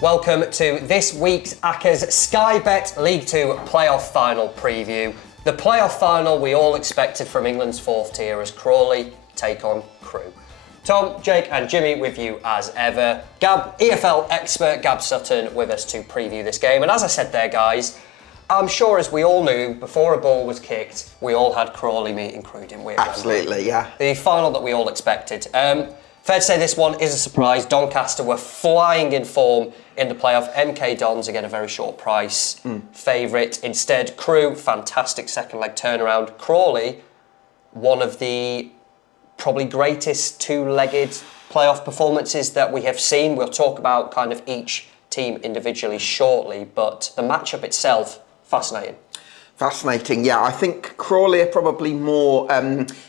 Welcome to this week's Acca's Sky Bet League 2 playoff final preview. The playoff final we all expected from England's fourth tier as Crawley take on Crewe. Tom, Jake and Jimmy with you as ever. Gab, EFL expert Gab Sutton with us to preview this game. And as I said there, guys, I'm sure as we all knew, before a ball was kicked, we all had Crawley meeting Crewe, didn't we? Absolutely, yeah. The final that we all expected. Fair to say this one is a surprise. Doncaster were flying in form in the playoff. MK Dons, again, a very short price favourite. Instead, Crewe, fantastic second leg turnaround. Crawley, one of the probably greatest two-legged playoff performances that we have seen. We'll talk about kind of each team individually shortly, but the matchup itself, fascinating. Fascinating, yeah. I think Crawley are probably more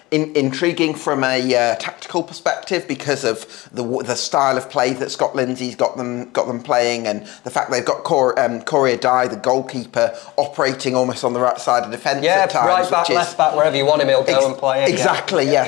intriguing from a tactical perspective because of the style of play that Scott Lindsay's got them playing, and the fact they've got Corey Dye, the goalkeeper, operating almost on the right side of defence at times. Right back, left back, wherever you want him, he'll go and play it. Exactly, yeah.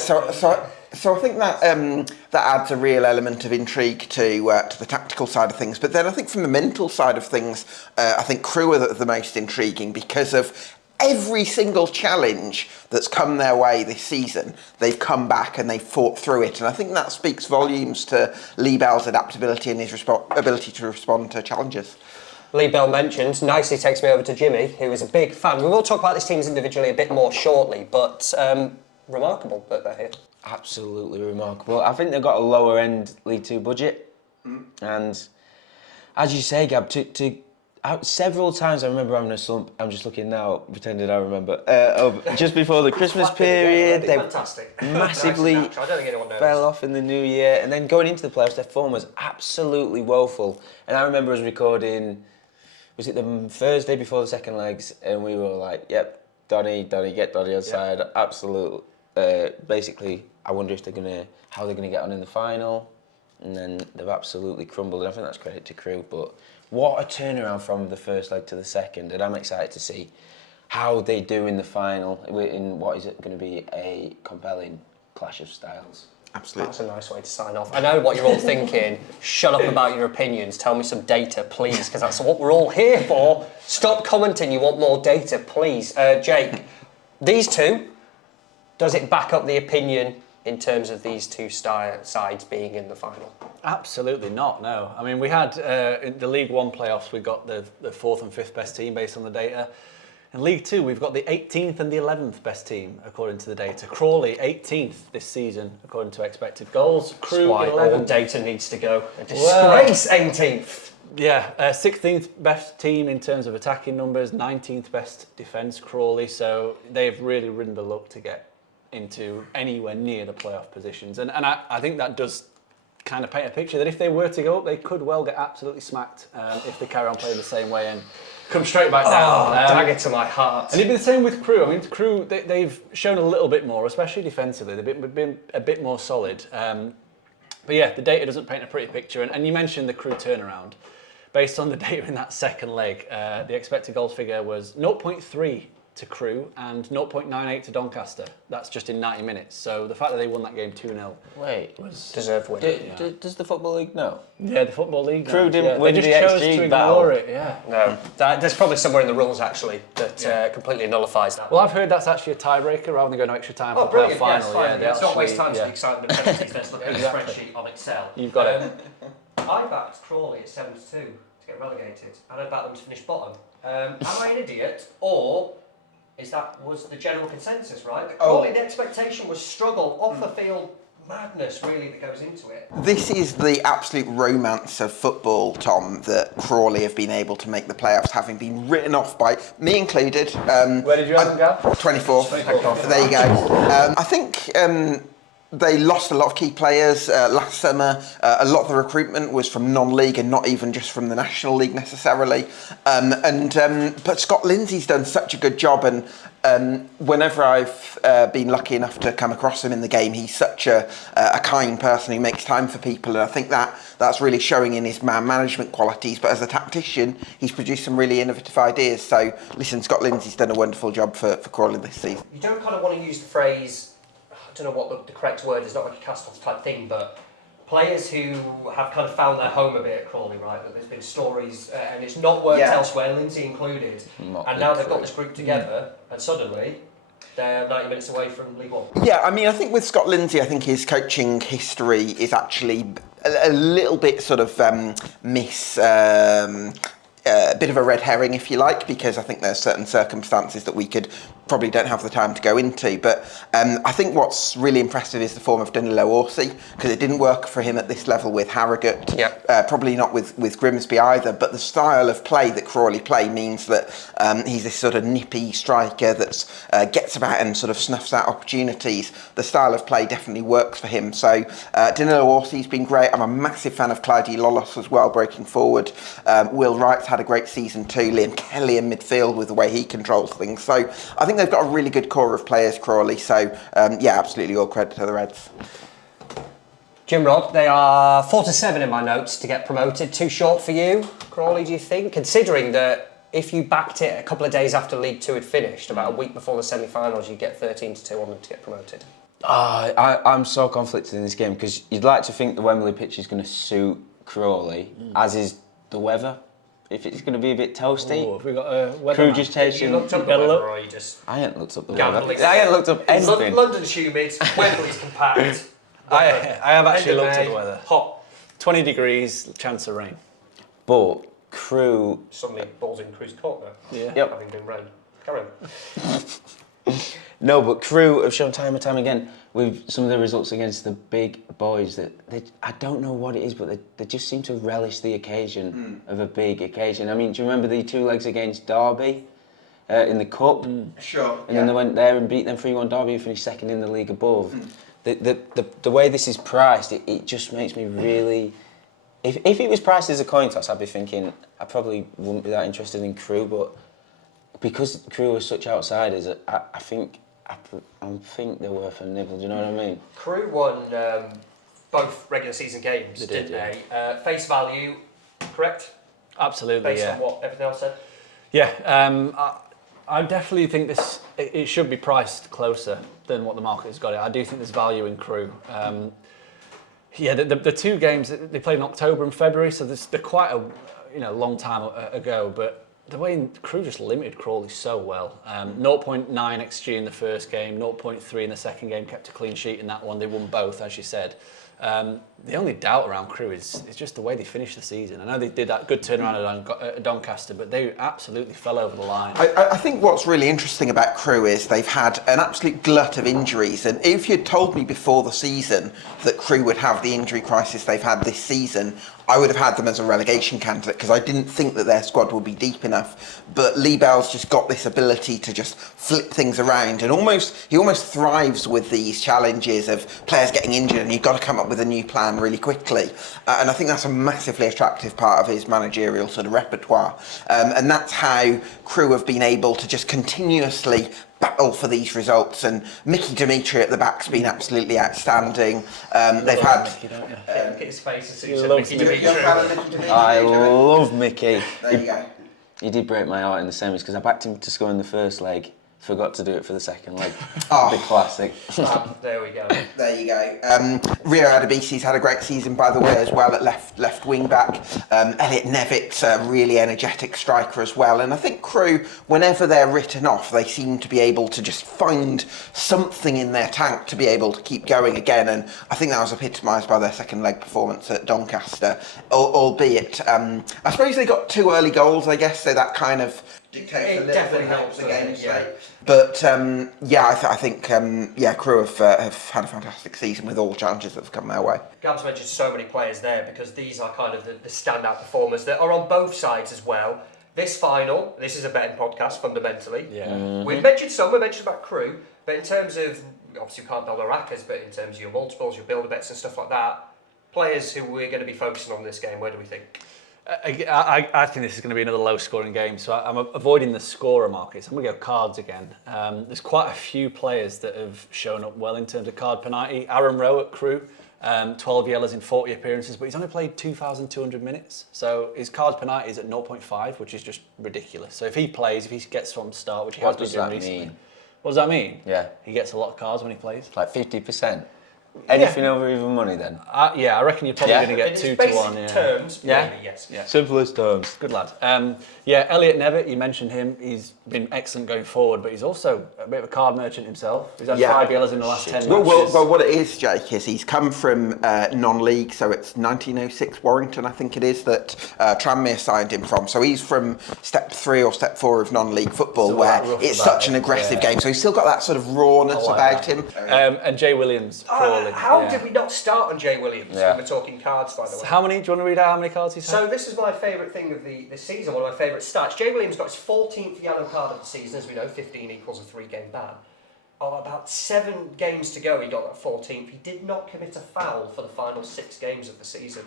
So I think that that adds a real element of intrigue to the tactical side of things. But then I think from the mental side of things, I think Crewe are the most intriguing because of every single challenge that's come their way this season. They've come back and they've fought through it. And I think that speaks volumes to Lee Bell's adaptability and his ability to respond to challenges. Lee Bell mentioned, nicely takes me over to Jimmy, who is a big fan. We will talk about these teams individually a bit more shortly, but remarkable that they're here. Absolutely remarkable. I think they've got a lower end League 2 budget, and as you say, Gab, several times I remember having a slump. I'm just looking now, pretending I remember. Just before the Christmas period, they massively fell off in the new year, and then going into the playoffs, their form was absolutely woeful. And I remember us recording, was it the Thursday before the second legs, and we were like, "Yep, Donny, get Donny on side." Absolute. Basically, I wonder if how they're gonna get on in the final, and then they've absolutely crumbled. And I think that's credit to Crewe, but what a turnaround from the first leg to the second, and I'm excited to see how they do in the final in what is going to be a compelling clash of styles. Absolutely. That's a nice way to sign off. I know what you're all thinking. Shut up about your opinions. Tell me some data, please, because that's what we're all here for. Stop commenting. You want more data, please. Jake, these two. Does it back up the opinion in terms of these two sides being in the final? Absolutely not, no. I mean, we had, in the League 1 playoffs, we got the 4th and 5th best team based on the data. In League 2, we've got the 18th and the 11th best team, according to the data. Crawley, 18th this season, according to expected goals. Crewe, 11th. All data needs to go. A disgrace, 18th. Yeah, 16th best team in terms of attacking numbers, 19th best defence, Crawley. So they've really ridden the luck to get into anywhere near the playoff positions. And I think that does kind of paint a picture that if they were to go up, they could well get absolutely smacked if they carry on playing the same way and come straight back down. Dagger to my heart. And it'd be the same with Crewe. I mean, Crewe, they've shown a little bit more, especially defensively. They've been a bit more solid. But yeah, the data doesn't paint a pretty picture. And you mentioned the Crewe turnaround. Based on the data in that second leg, the expected goals figure was 0.3 to Crewe and 0.98 to Doncaster. That's just in 90 minutes. So the fact that they won that game 2-0 was deserved win. Does the Football League know? Yeah, the Football League. Crewe didn't win they the just chose XG to battle. ignore it. Yeah. No, there's probably somewhere in the rules actually that completely nullifies that. Well, I've heard that's actually a tiebreaker rather than going to extra time for the playoff final. Let's not waste time to the excitement of penalties. Let's look at the spreadsheet on Excel. You've got it. I backed Crawley at 7-2 to get relegated, and I backed them to finish bottom. Am I an idiot, or was the general consensus, right? Crawley, the expectation was struggle, off the field madness really that goes into it. This is the absolute romance of football, Tom, that Crawley have been able to make the playoffs, having been written off by me included. Where did you have them, Gab? 24th. There you go. I think they lost a lot of key players last summer. A lot of the recruitment was from non-league and not even just from the National League necessarily. But Scott Lindsay's done such a good job, and whenever I've been lucky enough to come across him in the game, he's such a kind person who makes time for people, and I think that's really showing in his man management qualities. But as a tactician, he's produced some really innovative ideas. So listen, Scott Lindsay's done a wonderful job for Crawley this season. You don't kind of want to use the phrase, I don't know what the correct word is, not like a cast-off type thing, but players who have kind of found their home a bit at Crawley, right? That there's been stories, and it's not worked elsewhere, Lindsay included. And now they've got this group together, and suddenly they're 90 minutes away from League One. Yeah, I mean, I think with Scott Lindsay, I think his coaching history is actually a little bit sort of a bit of a red herring, if you like, because I think there's certain circumstances that we probably don't have the time to go into. But I think what's really impressive is the form of Danilo Orsi, because it didn't work for him at this level with Harrogate, probably not with Grimsby either. But the style of play that Crawley play means that he's this sort of nippy striker that gets about and sort of snuffs out opportunities. The style of play definitely works for him. So Danilo Orsi's been great. I'm a massive fan of Clyde Lolos as well, breaking forward. Will Wright's had a great season too. Liam Kelly in midfield with the way he controls things. So I think they've got a really good core of players, Crawley. So absolutely all credit to the Reds. Jim Rod, they are 4 to 7 in my notes to get promoted. Too short for you, Crawley, do you think? Considering that if you backed it a couple of days after League Two had finished, about a week before the semi-finals, you'd get 13 to 2 on them to get promoted. I'm so conflicted in this game because you'd like to think the Wembley pitch is going to suit Crawley, as is the weather. If it's going to be a bit toasty. Have we got a weather Crew map? just takes You looked up the weather, or you just... I ain't looked up the Gambling. weather. I ain't looked up anything. London's humid, Wembley's compact. I have actually looked at the May, weather. Hot. 20 degrees, chance of rain. But Crew... Suddenly balls in Crew's court now. Yeah. Yep. Having been rained. Carry on. No, but Crew have shown time and time again with some of their results against the big boys that I don't know what it is, but they just seem to relish the occasion of a big occasion. I mean, do you remember the 2 legs against Derby in the Cup? Sure. And then they went there and beat them 3-1 Derby and finished second in the league above. The way this is priced, it just makes me really... If it was priced as a coin toss, I'd be thinking I probably wouldn't be that interested in Crew, but because Crew are such outsiders, I think they're worth a nibble. Do you know what I mean? Crew won both regular season games, didn't they? Face value, correct? Absolutely, Based on what everything else said? Yeah, I definitely think it should be priced closer than what the market has got it. I do think there's value in Crew. The 2 games, they played in October and February, so they're quite a long time ago, but the way Crew just limited Crawley so well. 0.9 XG in the first game, 0.3 in the second game, kept a clean sheet in that one. They won both, as you said. The only doubt around Crewe is just the way they finished the season. I know they did that good turnaround at Doncaster, but they absolutely fell over the line. I think what's really interesting about Crewe is they've had an absolute glut of injuries, and if you'd told me before the season that Crewe would have the injury crisis they've had this season, I would have had them as a relegation candidate because I didn't think that their squad would be deep enough. But Lee Bell's just got this ability to just flip things around, and he almost thrives with these challenges of players getting injured, and you've got to come up with a new plan really quickly. And I think that's a massively attractive part of his managerial sort of repertoire. And that's how Crewe have been able to just continuously battle for these results, and Mickey Dimitri at the back's been absolutely outstanding. They've had Look at his face as soon as He said loves Mickey You're a fan of Dimitri. Mickey Dimitri, I Joey? love Mickey. There you go. He did break my heart in the semis because I backed him to score in the first leg. Forgot to do it for the second leg. Oh. Big classic. There we go. There you go. Rio Adebisi's had a great season, by the way, as well at left wing back. Elliot Nevitt's a really energetic striker as well. And I think Crewe, whenever they're written off, they seem to be able to just find something in their tank to be able to keep going again. And I think that was epitomised by their second leg performance at Doncaster. Albeit, I suppose they got 2 early goals, I guess, so that kind of dictates a little bit helps the game state. But I think Crewe have had a fantastic season with all challenges that have come their way. Gab's mentioned so many players there because these are kind of the standout performers that are on both sides as well. This final, this is a betting podcast fundamentally. Yeah. Mm-hmm. We mentioned about Crewe, but in terms of, obviously we can't build our rackers, but in terms of your multiples, your builder bets and stuff like that, players who we're going to be focusing on this game, where do we think? I think this is going to be another low-scoring game, so I'm avoiding the scorer markets. I'm going to go cards again. There's quite a few players that have shown up well in terms of card penalty. Aaron Rowe at Crewe, 12 yellows in 40 appearances, but he's only played 2,200 minutes. So his card penalty is at 0.5, which is just ridiculous. So if he plays, if he gets from the start, which he has been doing recently. What does that mean? Yeah. He gets a lot of cards when he plays. Like 50%. Anything over even money then? Yeah, I reckon you're probably Yeah. going to get In 2 to basic 1. Yeah. terms, Yeah? maybe, yes. Yeah. Simplest terms. Good lad. Yeah, Elliot Nevitt, you mentioned him. He's been excellent going forward, but he's also a bit of a card merchant himself. He's had 5 yellows in the last 10 matches. Well, what it is, Jake, is he's come from non-league, so it's 1906 Warrington, I think it is, that Tranmere signed him from. So he's from step 3 or step 4 of non-league football, Still where that rough it's about such an it, aggressive yeah. game. So he's still got that sort of rawness about him. And Jay Williams, Crawley. How yeah. did we not start on Jay Williams Yeah. when we're talking cards, by the way? How many? Do you want to read out how many cards he's had? So this is my favourite thing of the season, one of my favourite stats. Jay Williams got his 14th yellow card of the season, as we know, 15 equals a 3-game ban. About 7 games to go, he got that 14th. He did not commit a foul for the final 6 games of the season.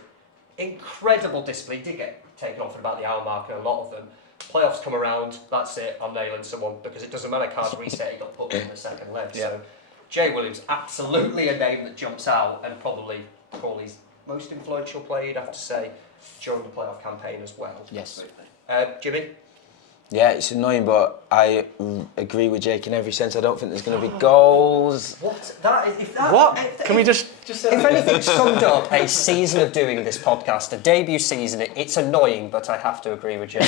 Incredible discipline. He did get taken off at about the hour mark in a lot of them. Playoffs come around, that's it, I'm nailing someone, because it doesn't matter, cards reset, he got put in the second leg. Yeah. So Jay Williams, absolutely a name that jumps out, and probably Crawley's most influential player, you'd have to say, during the playoff campaign as well. Yes. Jimmy? Yeah, it's annoying, but I agree with Jake in every sense. I don't think there's going to be goals. What? That is, if that, What? If, Can we just if anything summed up a season of doing this podcast, a debut season, it's annoying, but I have to agree with Jimmy.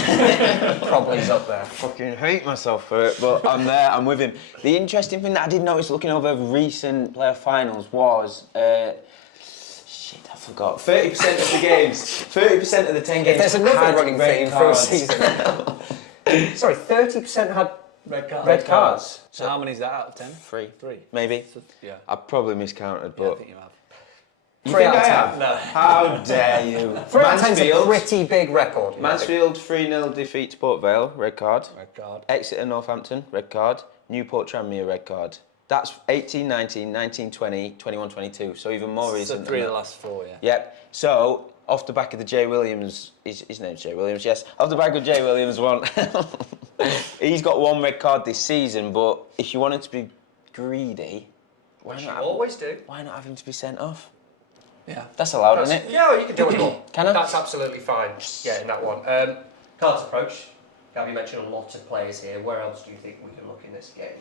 Probably is up there. Fucking hate myself for it, but I'm there, I'm with him. The interesting thing that I did notice looking over recent playoff finals was, shit, I forgot. 30% of the games, 30% of the 10 games. There's another had running red theme for a cards. season. Sorry, 30% had red cards? So how many is that out of 10? 3. 3. Maybe. Yeah. I probably miscounted, Yeah, I but. think you have. You 3 think out of I 10. have? No. How dare you? 3 out of 10 is a Mansfield, pretty big record. Mansfield 3-0 defeat to Port Vale, red card. Red card. Exeter Northampton, red card. Newport Tranmere, red card. That's 18, 19, 19, 20, 21, 22. So even more So recent. 3 than of the that. last 4, yeah. Yep. So off the back of the Jay Williams, his name's Jay Williams, yes. Off the back of Jay Williams one, he's got 1 red card this season. But if you wanted to be greedy, Which you always do. why not have him to be sent off? Yeah. That's allowed, isn't it? Yeah, you can do it all. Can I? That's absolutely fine. Yeah, in that one. Cards approach. Gabby mentioned a lot of players here. Where else do you think we can look in this game?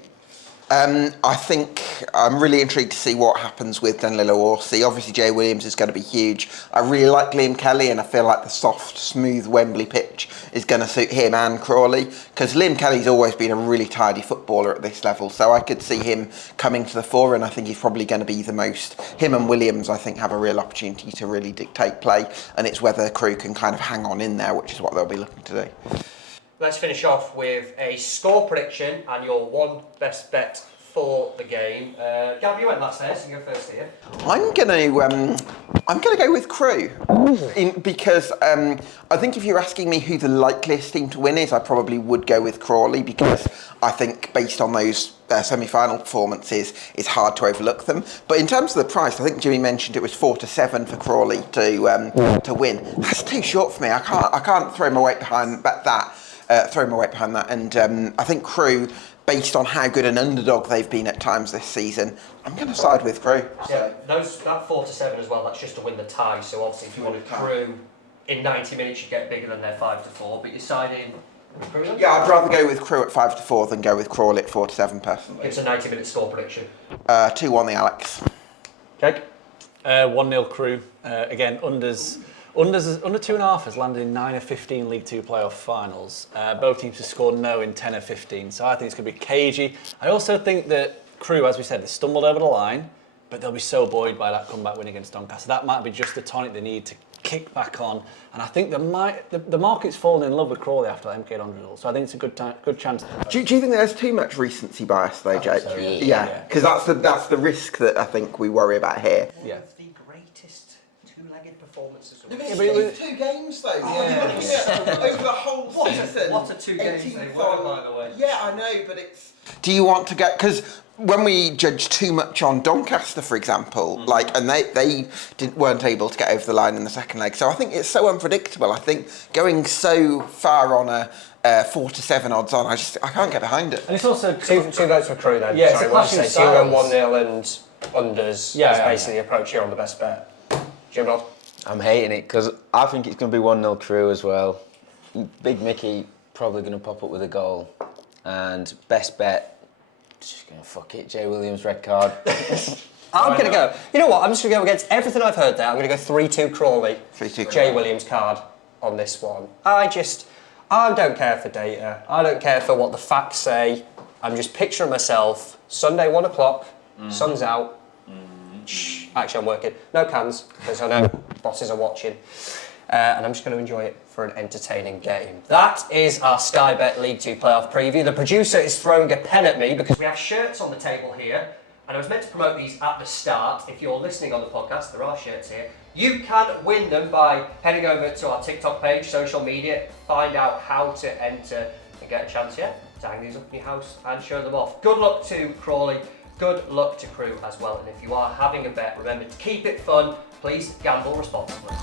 I think I'm really intrigued to see what happens with Danilo Orsi. Obviously, Jay Williams is going to be huge. I really like Liam Kelly, and I feel like the soft, smooth Wembley pitch is going to suit him and Crawley, because Liam Kelly's always been a really tidy footballer at this level, so I could see him coming to the fore, and I think he's probably going to be the most. Him and Williams, I think, have a real opportunity to really dictate play, and it's whether Crewe can kind of hang on in there, which is what they'll be looking to do. Let's finish off with a score prediction and your one best bet for the game. Gab, you went last there, so you go first here. I'm gonna go with Crewe, because I think if you're asking me who the likeliest team to win is, I probably would go with Crawley, because I think based on those semi-final performances, it's hard to overlook them. But in terms of the price, I think Jimmy mentioned it was 4 to 7 for Crawley to win. That's too short for me. I can't throw my weight behind that. And I think Crewe, based on how good an underdog they've been at times this season, I'm going to side with Crewe. Yeah, that 4 to 7 as well, that's just to win the tie. So obviously if you wanted Crewe in 90 minutes, you get bigger than their 5 to 4, but you're siding with Crewe then? Yeah, I'd rather go with Crewe at 5 to 4 than go with Crawley at 4 to 7 personally. It's a 90-minute score prediction. 2-1 the Alex. Okay. 1-0 Crewe. Again, under 2.5 has landed in 9 of 15 League Two playoff finals. Both teams have scored no in 10 of 15, so I think it's going to be cagey. I also think that Crewe, as we said, they stumbled over the line, but they'll be so buoyed by that comeback win against Doncaster. That might be just the tonic they need to kick back on, and I think the market's fallen in love with Crawley after that MK Dons result, so I think it's a good chance. Do you think there's too much recency bias though, Jake? so, Yeah, because that's the risk that I think we worry about here. Yeah. One of the greatest two-legged performances of But the it's but it was- 2 games though. Yeah. Over the whole season. What a 2 games they were, by the way. Yeah, I know, but it's. Do you want to get, because when we judge too much on Doncaster, for example, and they weren't able to get over the line in the second leg, so I think it's so unpredictable. I think going so far on a 4 to 7 odds on, I can't get behind it. And it's also Two votes for Crewe then. Yeah, it's Sorry, a what did clashing I say? So you went styles. 1-0 and unders. Yeah, That's yeah, basically the approach here on the best bet. Jim Rod? I'm hating it because I think it's going to be 1-0 Crewe as well. Big Mickey probably going to pop up with a goal. And best bet, just going to fuck it, Jay Williams red card. I'm going to go. You know what? I'm just going to go against everything I've heard there. I'm going to go 3-2 Crawley. 3-2 Jay Williams card on this one. I don't care for data. I don't care for what the facts say. I'm just picturing myself, Sunday 1 o'clock, sun's out. Shh, actually, I'm working. No cans, because I know bosses are watching. And I'm just going to enjoy it for an entertaining game. That is our Sky Bet League 2 playoff preview. The producer is throwing a pen at me because we have shirts on the table here. And I was meant to promote these at the start. If you're listening on the podcast, there are shirts here. You can win them by heading over to our TikTok page, social media, find out how to enter and get a chance, to hang these up in your house and show them off. Good luck to Crawley, good luck to Crewe as well. And if you are having a bet, remember to keep it fun. Please gamble responsibly.